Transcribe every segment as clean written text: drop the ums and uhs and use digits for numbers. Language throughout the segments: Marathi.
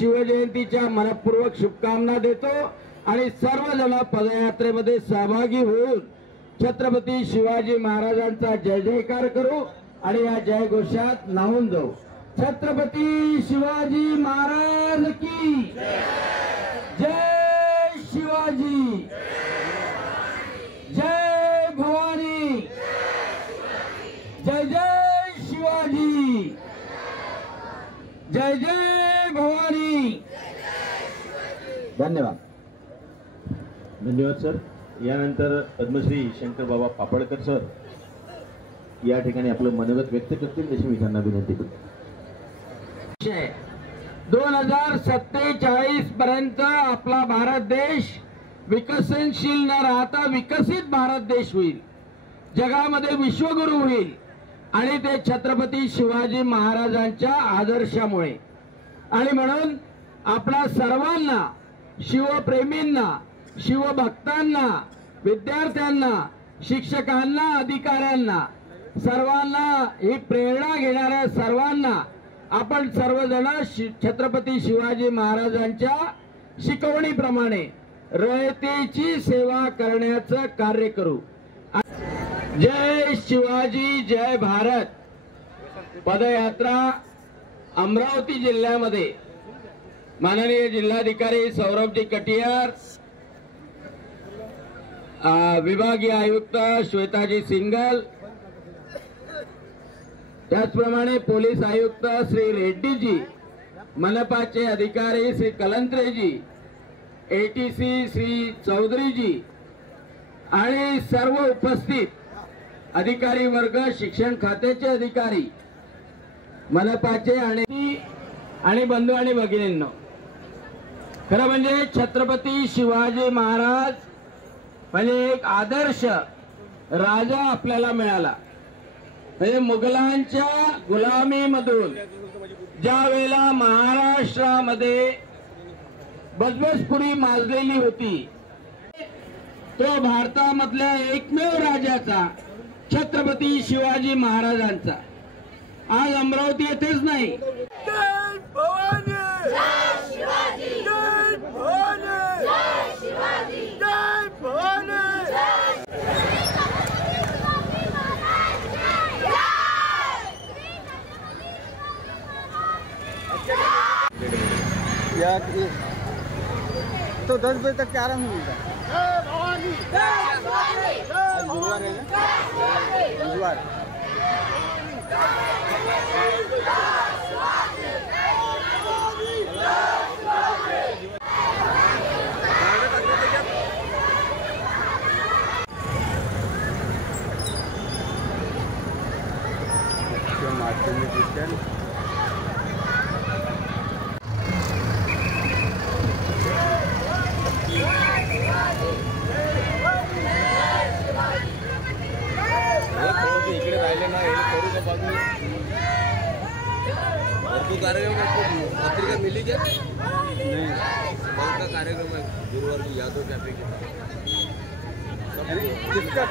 शिवजयंतीच्या मनपूर्वक शुभकामना देतो आणि सर्वजण पदयात्रेमध्ये सहभागी होऊन छत्रपती शिवाजी महाराजांचा जय जयकार करू आणि या जयघोषात न्हावून जाऊ। छत्रपती शिवाजी महाराज की जय शिवाजी, जय भवानी, जय जय शिवाजी, जय जय भवानी। धन्यवाद। धन्यवाद सर। यानंतर पद्मश्री शंकर बाबा पापडकर सर या ठिकाणी आपलं मनोगत व्यक्त करतील अशी मी त्यांना विनंती करतो। 2047 पर्यंत आपला भारत देश विकसनशील न राहता विकसित भारत देश होईल, जगामध्ये विश्वगुरु होईल आणि ते छत्रपती शिवाजी महाराजांच्या आदर्शामुळे। आणि म्हणून आपल्या सर्वांना, शिवप्रेमींना, शिवभक्तांना, विद्यार्थ्यांना, शिक्षकांना, अधिकाऱ्यांना, सर्वांना ही प्रेरणा घेणाऱ्या सर्वांना आपण सर्वजण छत्रपती शिवाजी महाराजांच्या शिकवणीप्रमाणे रयतेची सेवा करण्याचं कार्य करू। जय शिवाजी जय भारत पदयात्रा अमरावती जिल्ह्यामध्ये माननीय जिल्हाधिकारी सौरभजी कटियार, विभागीय आयुक्त श्वेताजी सिंगल, त्याचप्रमाणे पोलीस आयुक्त श्री रेड्डीजी, मनपाचे अधिकारी श्री कलंत्रेजी, एटीसी श्री चौधरीजी आणि सर्व उपस्थित अधिकारी वर्ग, शिक्षण खात्याचे अधिकारी, मनपाचे आणि बंधू आणि भगिनींनो, खरं म्हणजे छत्रपती शिवाजी महाराज म्हणजे एक आदर्श राजा आपल्याला मिळाला। म्हणजे मुघलांच्या गुलामीमधून ज्या वेळेला महाराष्ट्रामध्ये बजबजपुरी माजलेली होती, तो भारतामधल्या एकमेव राजाचा छत्रपती शिवाजी महाराजांचा आज अमरावती येथेच नाही, जय भवानी, जय शिवाजी, जय भवानी, जय शिवाजी, जय भवानी। तो 10 बजे तक क्या आराम मिलता है। जय भवानी, जय शिवाजी, जय गुरुवार है ना, गुरुवार। इकडे राहिले ना, हे करू का बाजू भरपूर कार्यक्रम आहे। पत्रिका मिली क्या नहीं? कौन सा कार्यक्रम है गुरुवार की याद हो क्या पे किसका?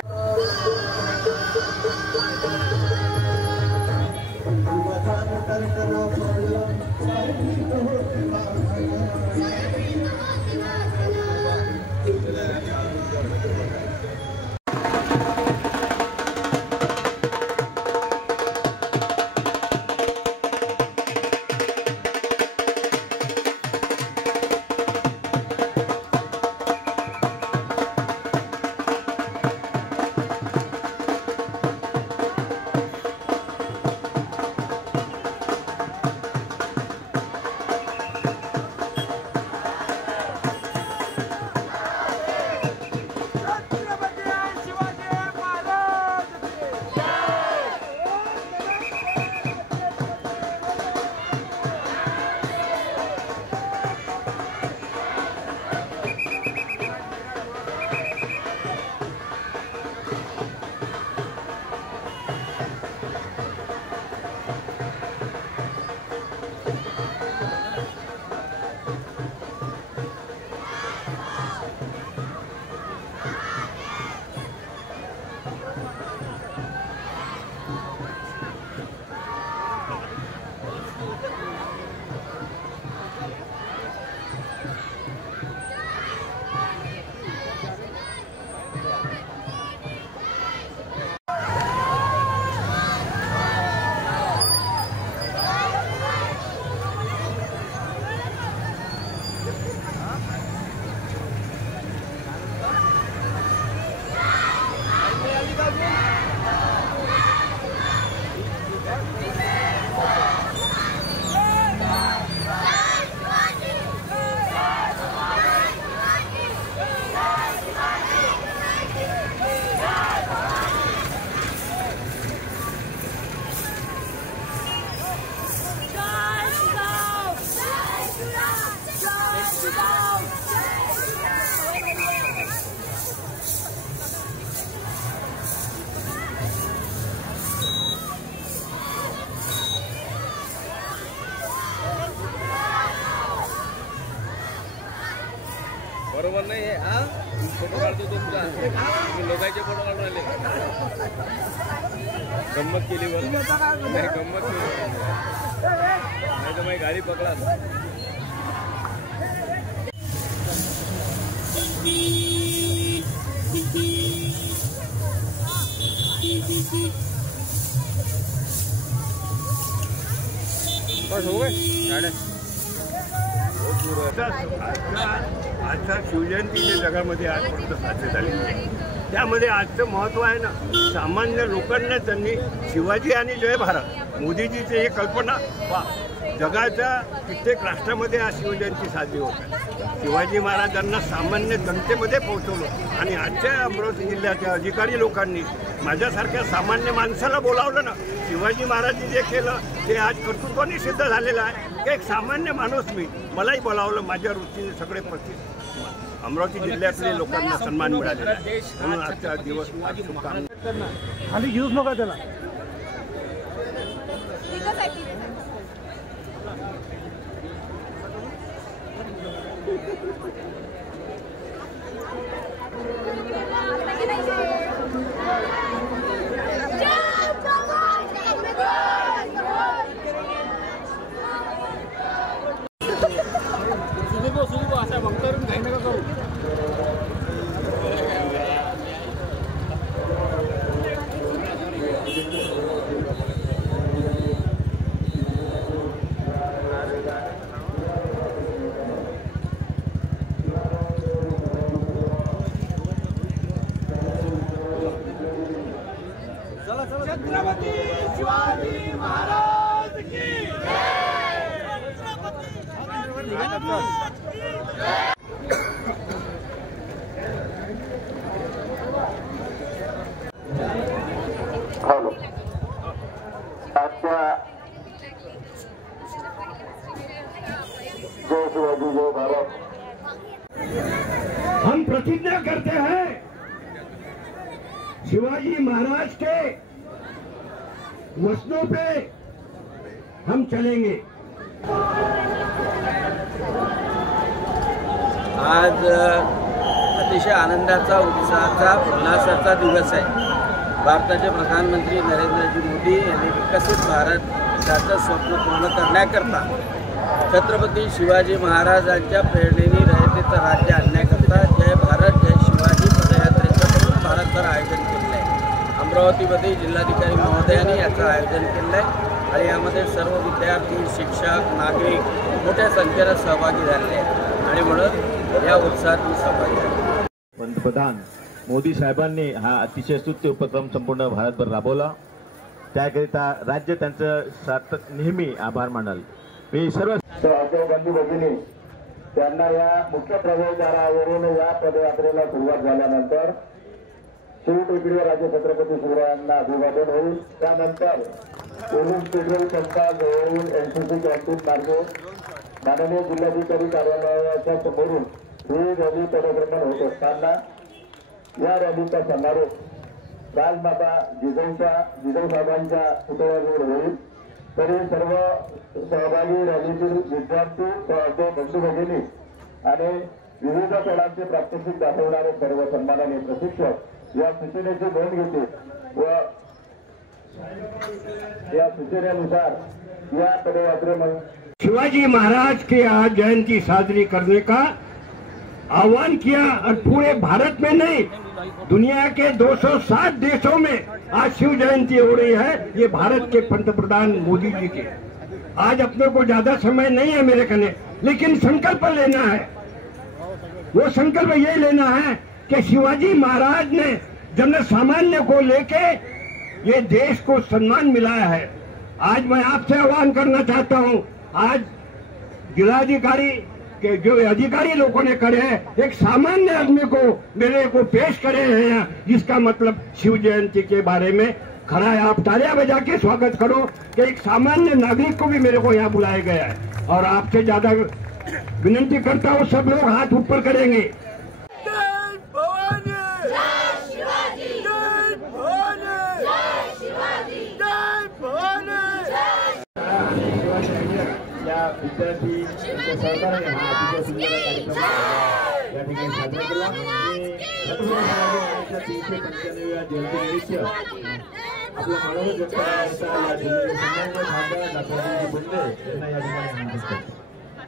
बरोबर नाही आहे हा फोटो काढतो तुमचा तुम्ही लोकांचे फोटो काढून आले गंमत केली बरं नाही गंमत केली नाही तर माझी गाडी पकडा बस हो गए गाड्या आजच्या शिवजयंती जगामध्ये आज फक्त साजरी झाली नाही त्यामध्ये आजचं महत्त्व आहे ना सामान्य लोकांना त्यांनी शिवाजी आणि जय भारत मोदीजीची ही कल्पना जगाच्या कित्येक राष्ट्रामध्ये आज शिवजयंती साजरी होत आहे शिवाजी महाराजांना सामान्य जनतेमध्ये पोहोचवलं आणि आजच्या अमरावती जिल्ह्याच्या अधिकारी लोकांनी माझ्यासारख्या सामान्य माणसाला बोलावलं ना शिवाजी महाराजांनी जे केलं ते आज कर्तृत्वाने सिद्ध झालेलं आहे की एक सामान्य माणूस मलाही बोलावलं माझ्या वृत्तीने सगळे अमरावती जिल्ह्यातले लोकांना सन्मान मिळालेला आहे म्हणून आजचा दिवस आज शुभकामना खाली घेऊच नका त्याला छत्रपती शिवाजी महाराज की हॅलो आजच्या जय शिवाजी जय भारत हम प्रतिज्ञा करते हैं शिवाजी महाराज के वचनों पे हम चलेंगे। आज अतिशय आनंदाचा उत्साहाचा उल्हासाचा दिवस आहे। भारताचे प्रधानमंत्री नरेंद्रजी मोदी यांनी विकसित भारताचं स्वप्न पूर्ण करण्याकरता छत्रपती शिवाजी महाराजांच्या प्रेरणेने रयतेचं राज्य आणण्याकरता जय भारत जय शिवाजी पदयात्रेचं भारतभर आयोजन केलं आहे। अमरावतीमध्ये जिल्हाधिकारी महोदयांनी याचं आयोजन केलं आहे आणि यामध्ये सर्व विद्यार्थी शिक्षक नागरिक मोठ्या संख्येनं सहभागी झाले आहेत आणि म्हणून या उत्साहात मी सहभागी झाले। पंतप्रधान मोदी साहेबांनी हा अतिशय स्तुत्य उपक्रम संपूर्ण भारतभर राबवला त्याकरिता राज्य त्यांचं नेहमी आभार मानल। मी सर्व अजय गांधी भगिनी त्यांना या मुख्य प्रवेशद्वारावरून या पदयात्रेला सुरुवात झाल्यानंतर शिवटेकडीवर राज्य छत्रपती शिवरायांना अभिवादन होईल। त्यानंतर पोलीस पेट्रोल पंपा जवळून एनसीसी कॅन्टीन मार्गे माननीय जिल्हाधिकारी कार्यालयाच्या समोरून ही रॅली पदक्रमण होत असताना या रॅलीचा समारोप राजमाता जिजाऊ साहेबांच्या पुतळ्याजवळ होईल। तरी सर्व सहभागी रॅलीतील विद्यार्थी बंधू भगिनी आणि विविध कलांचे प्रात्यक्षिक दाखवणारे सर्व सन्माननीय प्रशिक्षक या सूचनेची नोंद घेते व या सूचनेनुसार या पदयात्रेमध्ये शिवाजी महाराज की आज जयंती साजरी करने का आह्वान किया और पूरे भारत में नहीं दुनिया के 207 देशों में आज शिव जयंती हो रही है। ये भारत के पंतप्रधान मोदी जी के आज अपने को ज्यादा समय नहीं है मेरे कहने, लेकिन संकल्प लेना है। वो संकल्प ये लेना है कि शिवाजी महाराज ने जन सामान्य को लेके ये देश को सम्मान मिलाया है। आज मैं आपसे आह्वान करना चाहता हूँ, आज जिलाधिकारी के जो अधिकारी लोगों ने करे हैं एक सामान्य आदमी को मेरे को पेश करे हैं, जिसका मतलब शिव जयंती के बारे में खड़ा है। आप तालियां बजा के स्वागत करो कि एक सामान्य नागरिक को भी मेरे को यहाँ बुलाया गया है और आपसे ज्यादा विनंती करता हूँ सब लोग हाथ ऊपर करेंगे। जय भवानी, जय शिवाजी, जय भवानी, जय शिवाजी, जय भवानी। या विद्यार्थी सहकार्याने हा अतिशय सुंदर कार्यक्रम या ठिकाणी साजरा केला आणि छत्रपती शिवाजी महाराजांच्या 395व्या जयंतीनिमित्त आपलं मनोरंजन व्यक्त करण्याचा या जिल्ह्याचे सन्माननीय खासदार डॉ. बोंडे यांना या ठिकाणी आमंत्रित करतो.